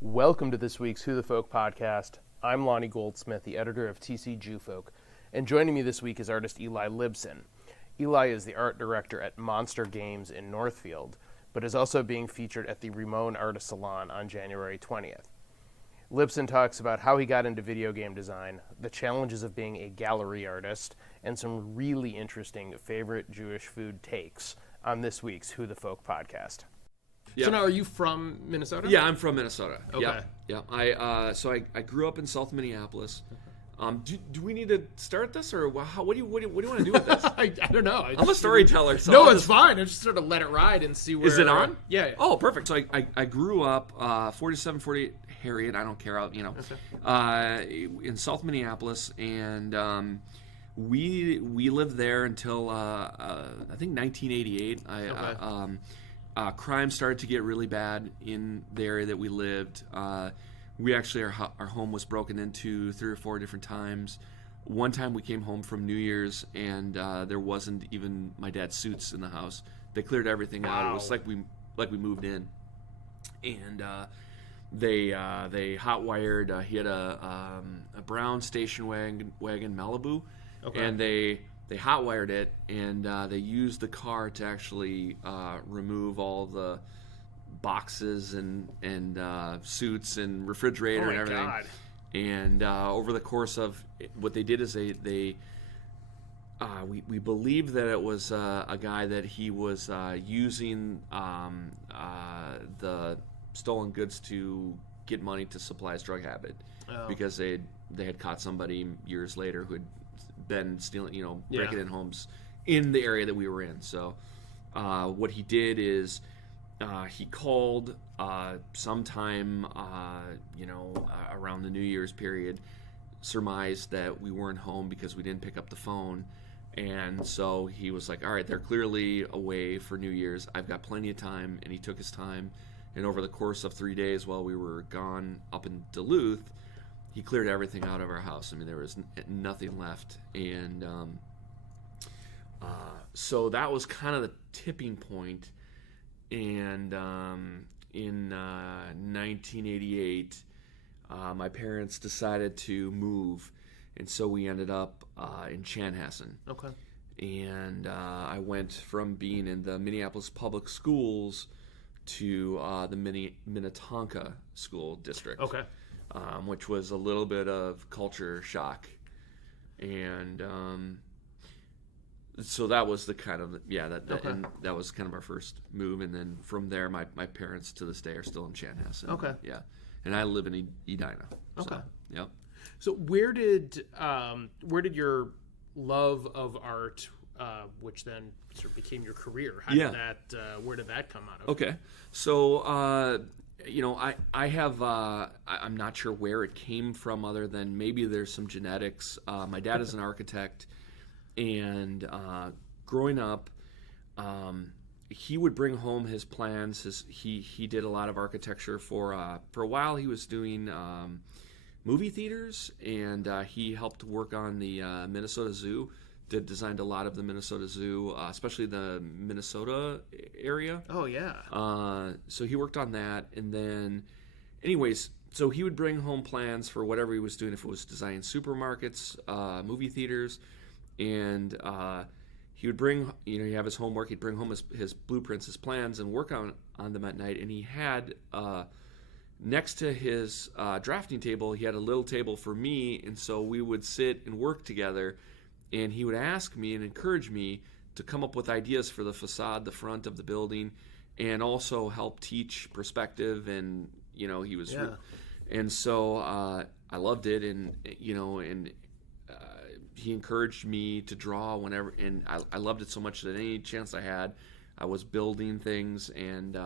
Welcome to this week's Who the Folk podcast. I'm Lonnie Goldsmith, the editor of TC Jewfolk, and joining me this week is artist Eli Libson. Eli is the art director at Monster Games in Northfield, but is also being featured at the Ramon Artist Salon on January 20th. Libson talks about how he got into video game design, the challenges of being a gallery artist, and some really interesting favorite Jewish food takes on this week's Who the Folk podcast. Yeah. So now, are you from Minnesota? Yeah, I'm from Minnesota. Okay. Yeah. I grew up in South Minneapolis. Do we need to start this, or what do you want to do with this? I don't know. I'm a storyteller. So no, it's fine. I just sort of let it ride and see where. Is it on? Yeah. Oh, perfect. So I grew up 4748 Harriet. I don't care. In South Minneapolis, and we lived there until I think 1988. Crime started to get really bad in the area that we lived. We actually, our home was broken into 3 or 4 different times. One time we came home from New Year's and there wasn't even my dad's suits in the house. They cleared everything out. It was like we moved in, and they hot wired. He had a brown station wagon Malibu, and they hot wired it, and they used the car to actually remove all the boxes and suits and refrigerator and everything. God. And over the course of what they did is we believe that it was a guy that he was using the stolen goods to get money to supply his drug habit, because they had caught somebody years later who had been stealing, breaking in homes in the area that we were in. So what he did is he called sometime, around the New Year's period, surmised that we weren't home because we didn't pick up the phone. And so he was like, all right, they're clearly away for New Year's. I've got plenty of time. And he took his time. And over the course of 3 days while we were gone up in Duluth, he cleared everything out of our house. I mean, there was nothing left. And so that was kind of the tipping point. And in 1988, my parents decided to move. And so we ended up in Chanhassen. Okay. And I went from being in the Minneapolis public schools to the Minnetonka school district. Okay. Which was a little bit of culture shock. And so that was the kind of, and that was kind of our first move. And then from there, my parents to this day are still in Chanhassen. Okay. Yeah. And I live in Edina. Okay. So, yep. So where did your love of art, which then sort of became your career, where did that come out of? Okay. So, I have, I'm not sure where it came from other than maybe there's some genetics. My dad is an architect, and growing up, he would bring home his plans. He did a lot of architecture for a while. He was doing movie theaters, and he helped work on the Minnesota Zoo. Designed a lot of the Minnesota Zoo, especially the Minnesota area. Oh, yeah. So he worked on that. And then, anyways, so he would bring home plans for whatever he was doing, if it was designing supermarkets, movie theaters. And he would bring, he'd have his homework. He'd bring home his blueprints, his plans, and work on them at night. And he had, next to his drafting table, he had a little table for me. And so we would sit and work together. And he would ask me and encourage me to come up with ideas for the facade, the front of the building, and also help teach perspective. And he was, and so I loved it, and he encouraged me to draw whenever, and I loved it so much that any chance I had, I was building things. And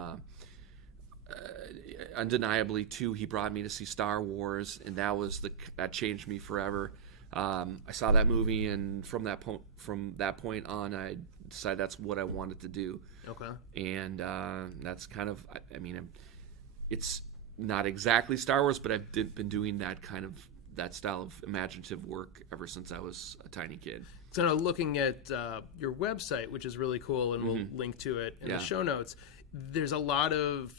undeniably, too, he brought me to see Star Wars, and that changed me forever. I saw that movie, and from that point on, I decided that's what I wanted to do. Okay. And that's kind of, it's not exactly Star Wars, but I've been doing that style of imaginative work ever since I was a tiny kid. So now looking at your website, which is really cool, and we'll link to it in the show notes, there's a lot of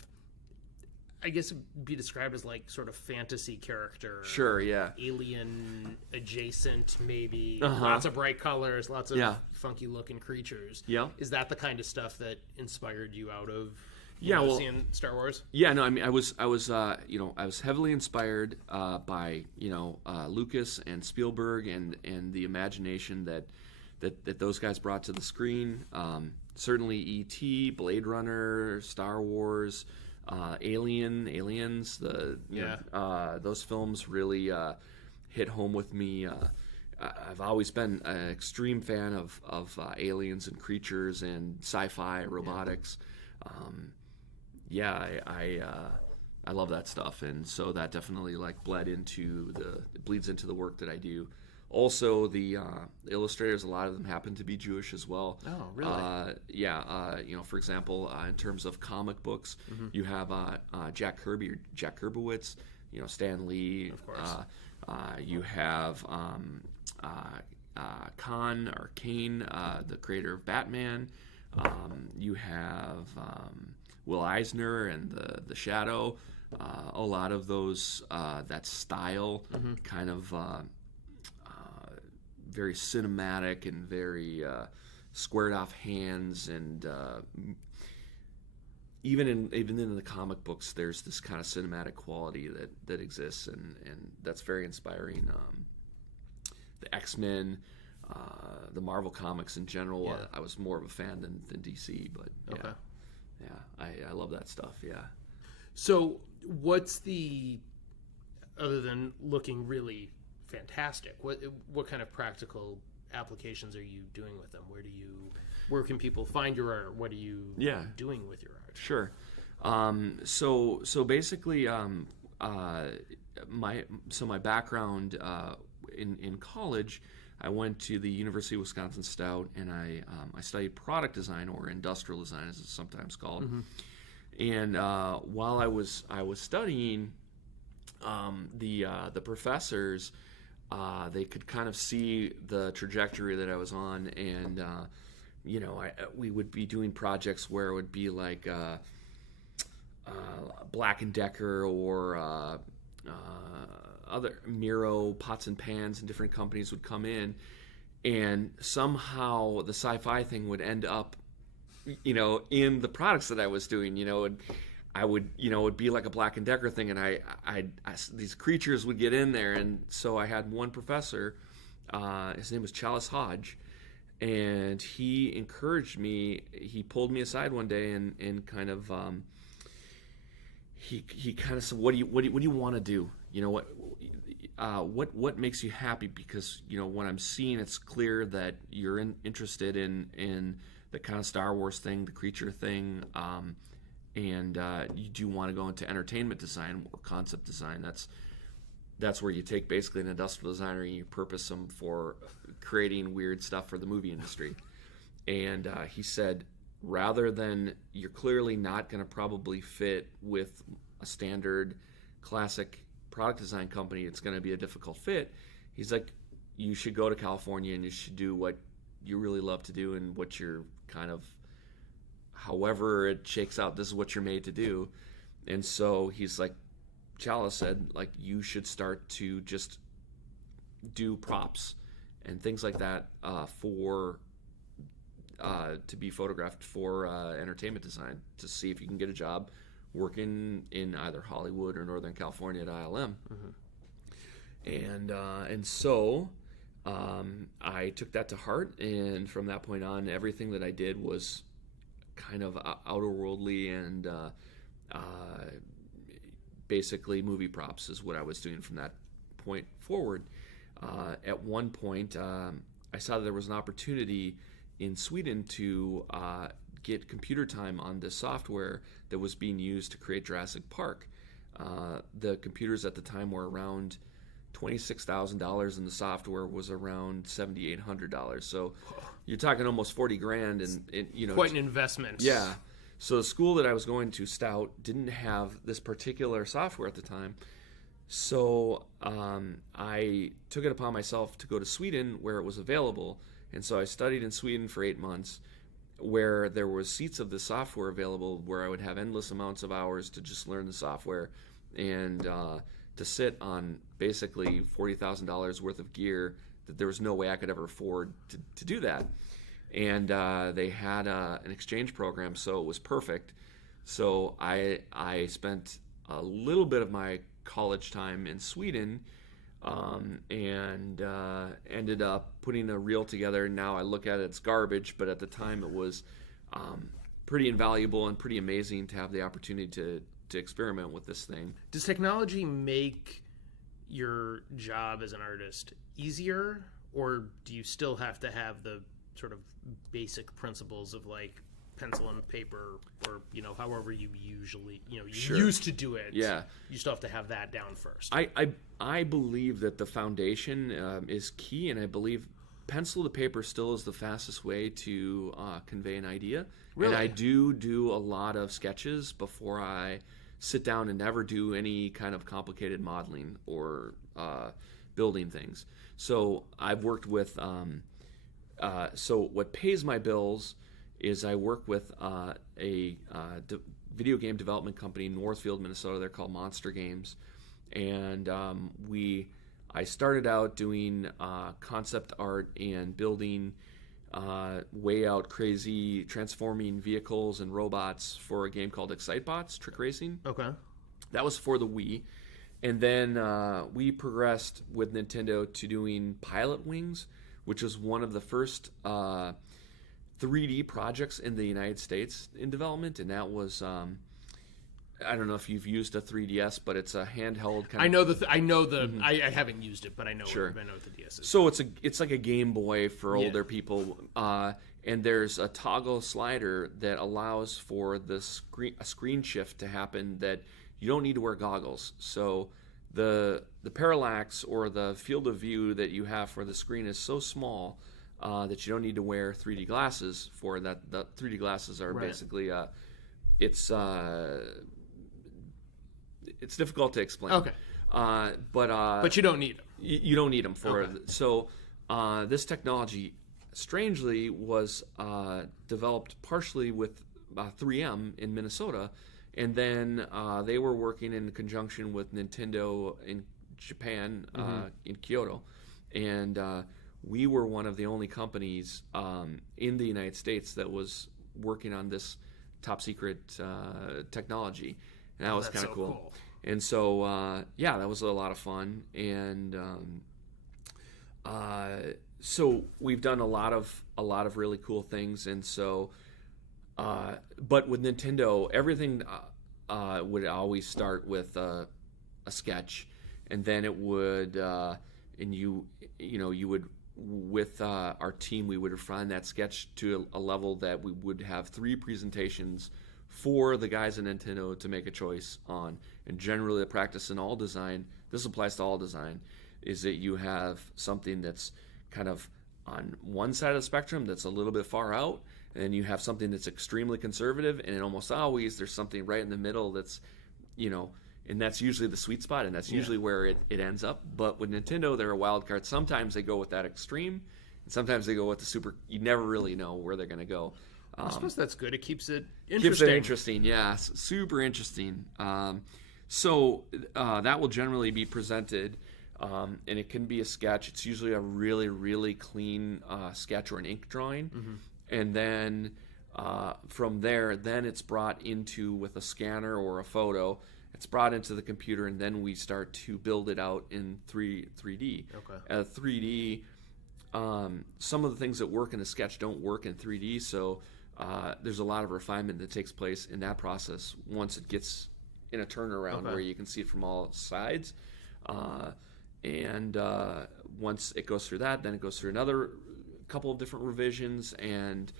I guess it'd be described as like sort of fantasy character. Sure, yeah. Alien adjacent, maybe. Uh-huh. Lots of bright colors, lots of Yeah. funky looking creatures. Yeah. Is that the kind of stuff that inspired you out of seeing Star Wars? Yeah, no, I mean, I was heavily inspired by Lucas and Spielberg and the imagination that those guys brought to the screen. Certainly, E.T., Blade Runner, Star Wars, Aliens. Those films really hit home with me. I've always been an extreme fan of aliens and creatures and sci-fi robotics. I love that stuff, and so that definitely bleeds into the work that I do. Also, the illustrators, a lot of them happen to be Jewish as well. Oh, really? For example, in terms of comic books, you have Jack Kirby or Jack Kurbowitz, Stan Lee. Of course. You have Kane, the creator of Batman. You have Will Eisner and the Shadow. A lot of those, that style, kind of very cinematic and very squared off hands, and even in the comic books, there's this kind of cinematic quality that exists, and that's very inspiring. The X-Men, the Marvel comics in general, I was more of a fan than DC, but I love that stuff. Yeah. So, what's other than looking really fantastic, what kind of practical applications are you doing with them? Where can people find your art? What are you doing with your art? Sure. So basically, my background in college, I went to the University of Wisconsin Stout, and I studied product design, or industrial design as it's sometimes called. And while I was studying, the professors, they could kind of see the trajectory that I was on, and we would be doing projects where it would be like Black & Decker or other Miro pots and pans, and different companies would come in, and somehow the sci-fi thing would end up in the products that I was doing, and I would, it'd be like a Black & Decker thing, and I these creatures would get in there, and so I had one professor, his name was Chalice Hodge, and he encouraged me. He pulled me aside one day and kind of, he kind of said, "What do you want to do? What makes you happy? Because what I'm seeing, it's clear that you're interested in the kind of Star Wars thing, the creature thing." And you do want to go into entertainment design or concept design. That's where you take basically an industrial designer and you purpose them for creating weird stuff for the movie industry. And he said, rather than, you're clearly not going to probably fit with a standard classic product design company, it's going to be a difficult fit. He's like, you should go to California and you should do what you really love to do and what you're kind of, however it shakes out, this is what you're made to do. And so he's like, Chalice said, you should start to just do props and things like that to be photographed for entertainment design, to see if you can get a job working in either Hollywood or Northern California at ILM. And so I took that to heart, and from that point on, everything that I did was kind of outer worldly, and basically movie props is what I was doing from that point forward. At one point, I saw that there was an opportunity in Sweden to get computer time on this software that was being used to create Jurassic Park. The computers at the time were around $26,000, and the software was around $7,800. So you're talking almost $40,000, and quite an investment. Yeah. So the school that I was going to, Stout, didn't have this particular software at the time. So I took it upon myself to go to Sweden where it was available, and so I studied in Sweden for 8 months, where there was seats of the software available, where I would have endless amounts of hours to just learn the software, and to sit on basically $40,000 worth of gear that there was no way I could ever afford to do that. And they had an exchange program, so it was perfect. So I spent a little bit of my college time in Sweden, and ended up putting a reel together. Now I look at it, it's garbage, but at the time it was pretty invaluable and pretty amazing to have the opportunity to experiment with this thing. Does technology make your job as an artist easier, or do you still have to have the sort of basic principles of like pencil and paper, or however you usually Sure. used to do it? Yeah, you still have to have that down first. I believe that the foundation is key, and I believe pencil to paper still is the fastest way to convey an idea. Really? And I do a lot of sketches before I sit down, and never do any kind of complicated modeling or building things. So I've worked with so what pays my bills is I work with a video game development company in Northfield, Minnesota. They're called Monster Games, and I started out doing concept art and building way out crazy transforming vehicles and robots for a game called Excitebots Trick Racing. Okay. That was for the Wii. And then we progressed with Nintendo to doing Pilot Wings, which was one of the first 3D projects in the United States in development. And that was, I don't know if you've used a 3DS, but it's a handheld kind of... I haven't used it, but I know Sure. I know what the DS is. So it's like a Game Boy for older people, and there's a toggle slider that allows for a screen shift to happen that you don't need to wear goggles. So the parallax or the field of view that you have for the screen is so small that you don't need to wear 3D glasses for that. The 3D glasses are basically it's difficult to explain. Okay. But you don't need them. You don't need them for Okay. it. So this technology, strangely, was developed partially with 3M in Minnesota, and then they were working in conjunction with Nintendo in Japan, in Kyoto, and we were one of the only companies in the United States that was working on this top secret technology, and that was kind of so cool. And so, that was a lot of fun. And so we've done a lot of really cool things. And so, but with Nintendo, everything would always start with a sketch, and then it would, and you would, with our team, we would refine that sketch to a level that we would have 3 presentations for the guys at Nintendo to make a choice on. And generally the practice in all design, this applies to all design, is that you have something that's kind of on one side of the spectrum that's a little bit far out, and then you have something that's extremely conservative, and almost always there's something right in the middle that's, and that's usually the sweet spot, and that's usually where it ends up. But with Nintendo, they're a wild card. Sometimes they go with that extreme, and sometimes they go with the super, you never really know where they're going to go. I suppose that's good. It keeps it interesting. Keeps it interesting, yeah. Super interesting. So that will generally be presented, and it can be a sketch. It's usually a really, really clean sketch or an ink drawing. And then from there, then it's brought into, with a scanner or a photo, it's brought into the computer, and then we start to build it out in 3D. Okay. 3D, some of the things that work in the sketch don't work in 3D, so there's a lot of refinement that takes place in that process once it gets in a turnaround where you can see it from all sides. And once it goes through that, then it goes through another couple of different revisions, and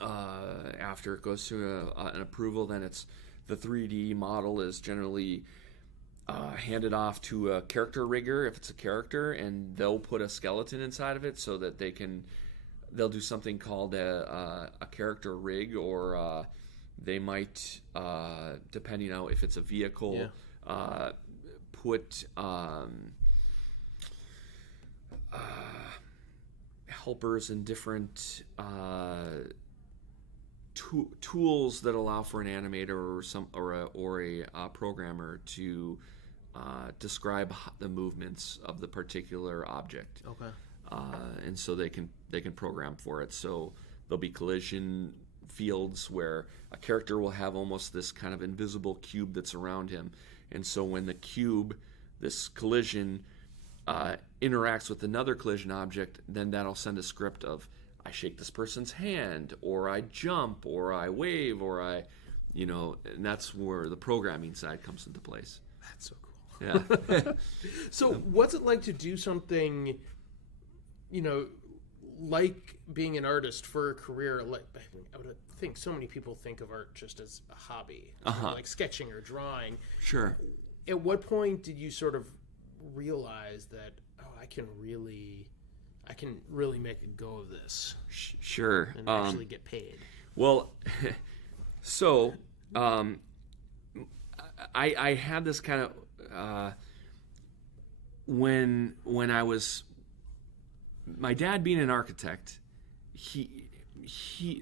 after it goes through an approval, then it's the 3D model is generally handed off to a character rigger if it's a character, and they'll put a skeleton inside of it so that they'll do something called a character rig, or they might, depending on if it's a vehicle, put helpers and different tools that allow for an animator or a programmer to describe the movements of the particular object. Okay. And so they can program for it. So there'll be collision fields where a character will have almost this kind of invisible cube that's around him, and so when the cube, this collision, interacts with another collision object, then that'll send a script of I shake this person's hand, or I jump, or I wave, or I, and that's where the programming side comes into place. That's so cool. Yeah. So what's it like to do something, like being an artist for a career? Like, I would think so many people think of art just as a hobby, like sketching or drawing. Sure. At what point did you sort of realize that, I can really make a go of this? Sure. And actually get paid. Well, so I had this kind of when I was, my dad being an architect,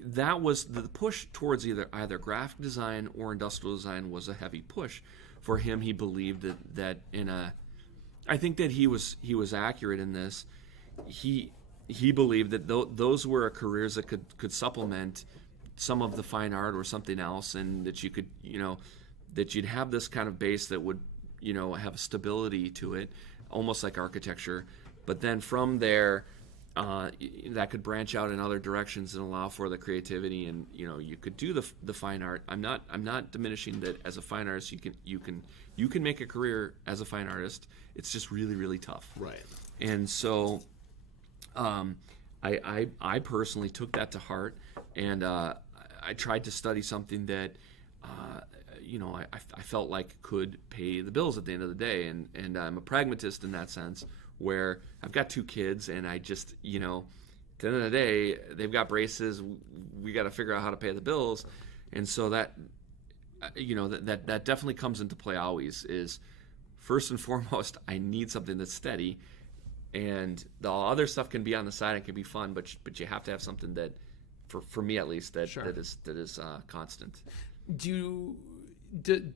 that was the push towards either graphic design or industrial design was a heavy push for him. He believed that I think that he was accurate in this. He believed that those were careers that could supplement some of the fine art or something else, and that you could, that you'd have this kind of base that would, have a stability to it, almost like architecture. But then from there, that could branch out in other directions and allow for the creativity, and you could do the fine art. I'm not diminishing that as a fine artist you can make a career as a fine artist. It's just really, really tough. Right. And so I personally took that to heart, and I tried to study something that I felt like could pay the bills at the end of the day, and I'm a pragmatist in that sense, where I've got 2 kids, and I just, at the end of the day, they've got braces. We got to figure out how to pay the bills, and so that definitely comes into play always. Is first and foremost, I need something that's steady, and the other stuff can be on the side and can be fun, but you have to have something that, for me at least, that is constant. Do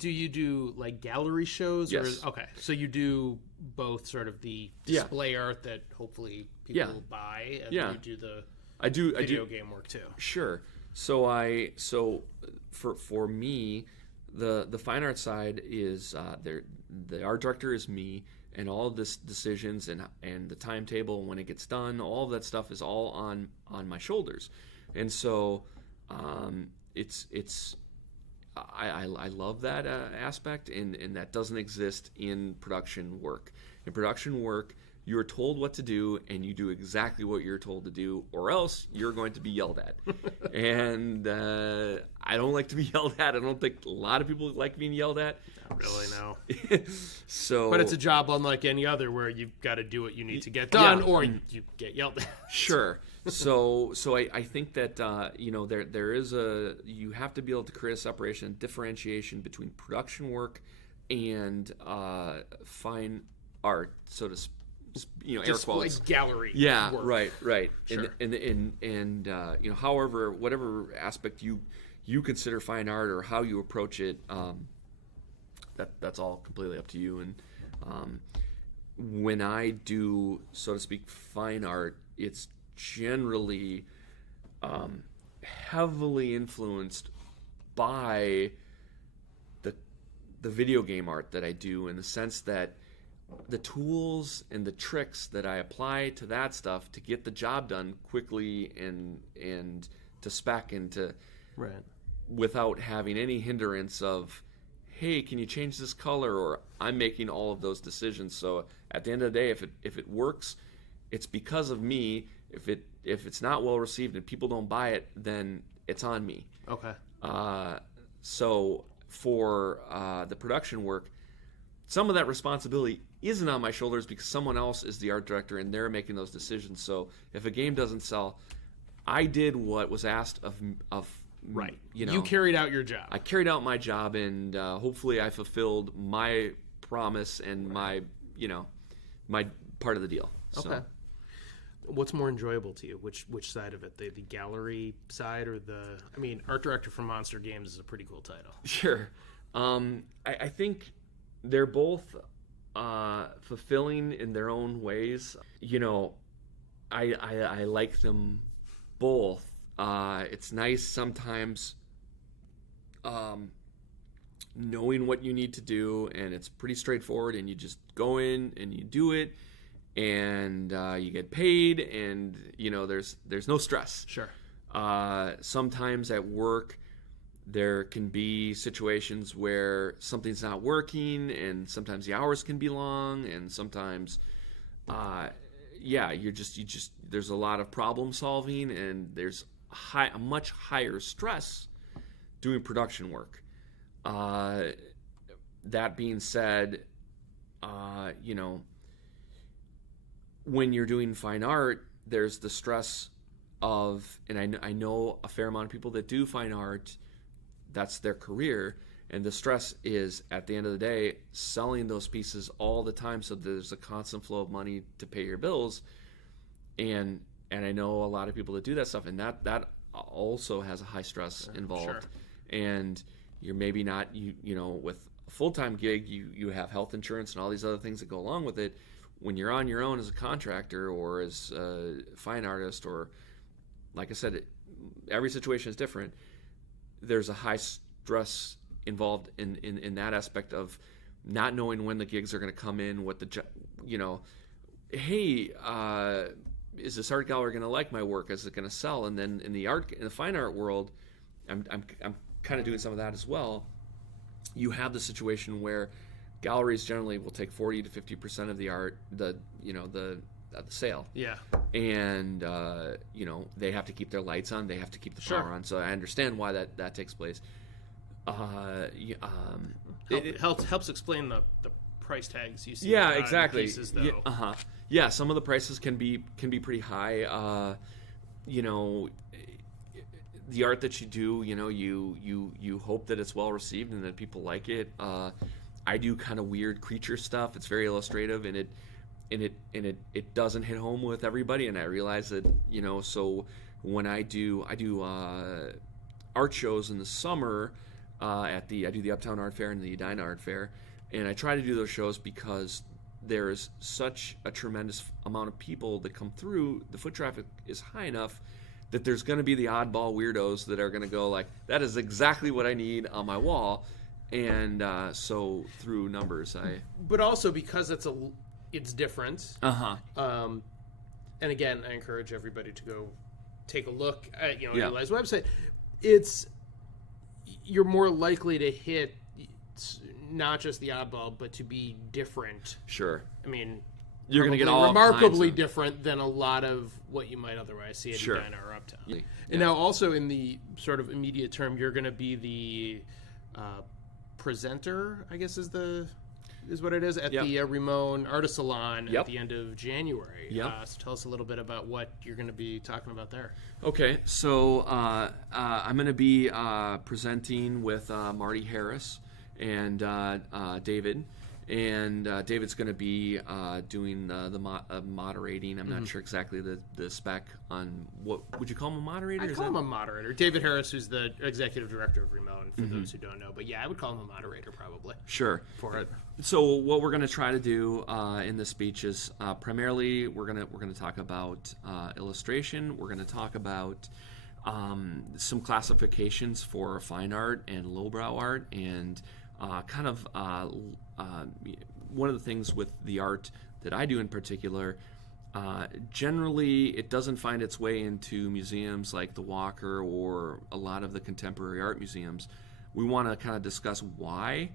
you do like gallery shows? Yes. Or, okay, so you do both sort of the display art that hopefully people will buy, and then you do the video game work too. Sure. So for me, the fine art side is the art director is me, and all of this decisions and the timetable when it gets done, all of that stuff is all on my shoulders, and so I love that aspect, and that doesn't exist in production work. In production work, you're told what to do, and you do exactly what you're told to do, or else you're going to be yelled at. And I don't like to be yelled at. I don't think a lot of people like being yelled at. Not really, no. So, but it's a job unlike any other, where you've got to do what you need to get done, or you get yelled at. Sure. So I think that there is you have to be able to create a separation and differentiation between production work and fine art, so to speak. Air quotes. Like gallery. Yeah, work. right. Sure. And however, whatever aspect you consider fine art or how you approach it, that's all completely up to you. And when I do, so to speak, fine art, it's generally heavily influenced by the video game art that I do, in the sense that the tools and the tricks that I apply to that stuff to get the job done quickly and to spec and to without having any hindrance of, hey, can you change this color? Or I'm making all of those decisions. So at the end of the day, if it works, it's because of me. If it's not well received and people don't buy it, then it's on me. Okay. So for the production work, some of that responsibility isn't on my shoulders because someone else is the art director and they're making those decisions. So if a game doesn't sell, I did what was asked of right. You carried out your job. I carried out my job, and hopefully I fulfilled my promise and my part of the deal. So. Okay. What's more enjoyable to you? Which side of it? The gallery side or art director for Monster Games is a pretty cool title. Sure. I think they're both fulfilling in their own ways. I like them both. It's nice sometimes knowing what you need to do, and it's pretty straightforward, and you just go in and you do it, and you get paid, and there's no stress. Sure. Sometimes at work there can be situations where something's not working, and sometimes the hours can be long, and sometimes you just there's a lot of problem solving, and there's a much higher stress doing production work. That being said, when you're doing fine art, there's the stress of, and I know a fair amount of people that do fine art, that's their career, and the stress is, at the end of the day, selling those pieces all the time, so there's a constant flow of money to pay your bills. And I know a lot of people that do that stuff, and that also has a high stress involved. Sure. And you're maybe not, with a full-time gig, you have health insurance and all these other things that go along with it. When you're on your own as a contractor or as a fine artist, or like I said, every situation is different. There's a high stress involved in that aspect of not knowing when the gigs are going to come in, hey, is this art gallery going to like my work? Is it going to sell? And then in the fine art world, I'm kind of doing some of that as well. You have the situation where galleries generally will take 40 to 50% of the art, the sale. Yeah. And they have to keep their lights on, they have to keep the power on. So I understand why that takes place. It helps explain the price tags you see. Yeah, exactly. Pieces, though. Yeah, some of the prices can be pretty high. The art that you do, you hope that it's well received and that people like it. I do kind of weird creature stuff. It's very illustrative, and it doesn't hit home with everybody. And I realize that, so when I do art shows in the summer, I do the Uptown Art Fair and the Edina Art Fair, and I try to do those shows because there's such a tremendous amount of people that come through. The foot traffic is high enough that there's going to be the oddball weirdos that are going to go like, that is exactly what I need on my wall. And so through numbers, but also because it's different. And again, I encourage everybody to go take a look at Eli's website. You're more likely to hit not just the oddball, but to be different. Sure. I mean, you're going to get all remarkably different than a lot of what you might otherwise see at Edina or Uptown. Yeah. And now, also in the sort of immediate term, you're going to be the presenter, I guess is what it is, at the Ramon Artist Salon at the end of January. So tell us a little bit about what you're going to be talking about there. Okay, so I'm going to be presenting with Marty Harris and David. And David's going to be doing the moderating. I'm not sure exactly the spec on what would you call him, a moderator? I call him a moderator. David Harris, who's the executive director of Ramon, for those who don't know. But yeah, I would call him a moderator probably. Sure. For it. So what we're going to try to do in this speech is primarily we're going to talk about illustration. We're going to talk about some classifications for fine art and lowbrow art, and one of the things with the art that I do in particular, generally it doesn't find its way into museums like the Walker or a lot of the contemporary art museums. We want to kind of discuss why,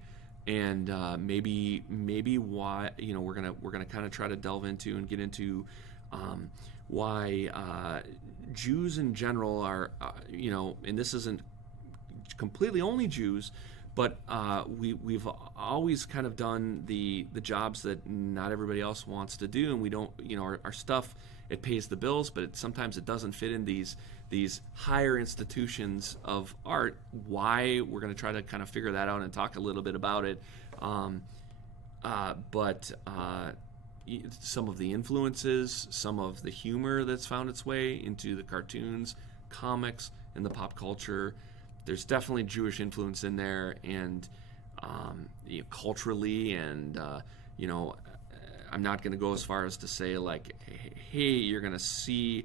and maybe why, we're gonna kind of try to delve into and get into why Jews in general are, and this isn't completely only Jews, but we've always kind of done the jobs that not everybody else wants to do, and we don't, our stuff, it pays the bills, but sometimes it doesn't fit in these higher institutions of art. Why? We're going to try to kind of figure that out and talk a little bit about it. some of the influences, some of the humor that's found its way into the cartoons, comics, and the pop culture. There's definitely Jewish influence in there, and culturally, and I'm not going to go as far as to say like, hey, you're going to see,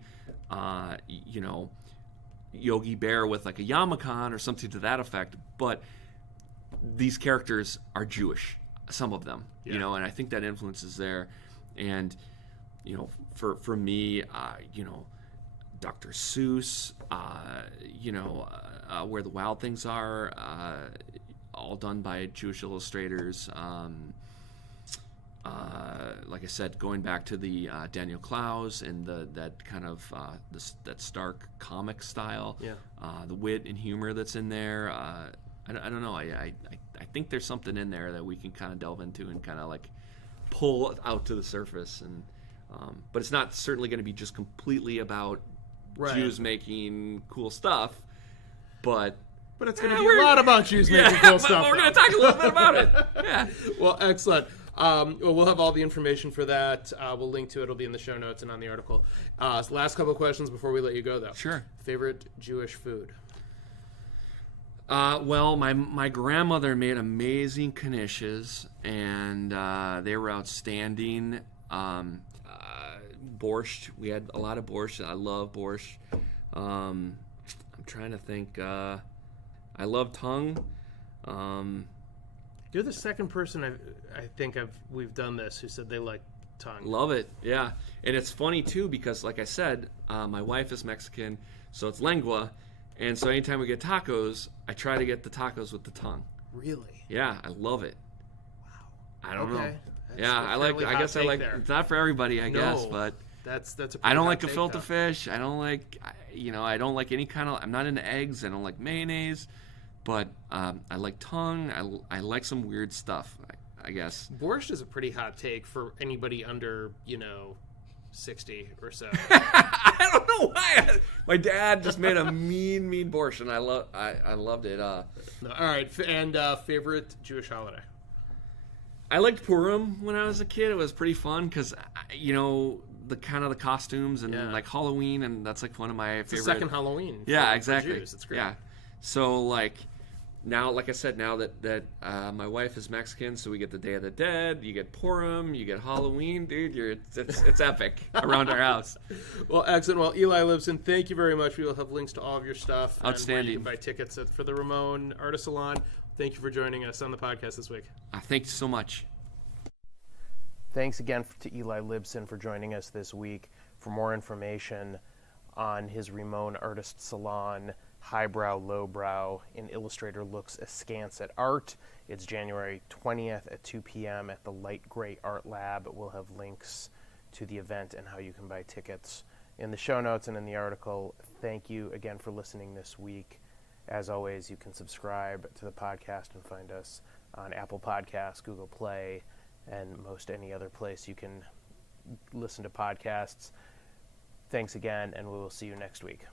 Yogi Bear with like a yarmulke or something to that effect, but these characters are Jewish, some of them, and I think that influence is there. And for me, Dr. Seuss, Where the Wild Things Are, all done by Jewish illustrators. Like I said, going back to the Daniel Clowes and that kind of that stark comic style, the wit and humor that's in there. I don't know. I think there's something in there that we can kind of delve into and kind of like pull out to the surface. And but it's not certainly going to be just completely about Jews making cool stuff, but it's going to be a lot about Jews making cool stuff. We're going to talk a little bit about it. Yeah. Well, excellent. We'll have all the information for that. We'll link to it. It'll be in the show notes and on the article. Last couple of questions before we let you go, though. Sure. Favorite Jewish food? Well, my grandmother made amazing knishes, and they were outstanding. Borscht. We had a lot of borscht. I love borscht. I'm trying to think. I love tongue. You're the second person we've done this who said they like tongue. Love it, yeah. And it's funny too because, like I said, my wife is Mexican, so it's lengua, and so anytime we get tacos, I try to get the tacos with the tongue. Really? Yeah, I love it. Wow. I don't know. That's yeah, I like. I guess I like. There. It's not for everybody, I guess, but that's a. I don't like gefilte fish. I don't like. I don't like any kind of. I'm not into eggs. I don't like mayonnaise. But I like tongue. I like some weird stuff, I guess. Borscht is a pretty hot take for anybody under, 60 or so. I don't know why. My dad just made a mean borscht, and I loved it. All right, and favorite Jewish holiday? I liked Purim when I was a kid. It was pretty fun because, the kind of the costumes and like Halloween, and that's like one of my favorite. The second Halloween. Yeah, exactly. For Jews. It's great. Yeah. So like now, like I said, now that my wife is Mexican, so we get the Day of the Dead, you get Purim, you get Halloween, dude. It's epic around our house. Well, excellent. Well, Eli Libson, thank you very much. We will have links to all of your stuff. Outstanding. And where you can buy tickets for the Ramon Artist Salon. Thank you for joining us on the podcast this week. Thank you so much. Thanks again to Eli Libson for joining us this week. For more information on his Ramon Artist Salon, Highbrow, Lowbrow, an illustrator looks askance at art. It's January 20th at 2 p.m. at the Light Gray Art Lab. We'll have links to the event and how you can buy tickets in the show notes and in the article. Thank you again for listening this week. As always, you can subscribe to the podcast and find us on Apple Podcasts, Google Play, and most any other place you can listen to podcasts. Thanks again, and we will see you next week.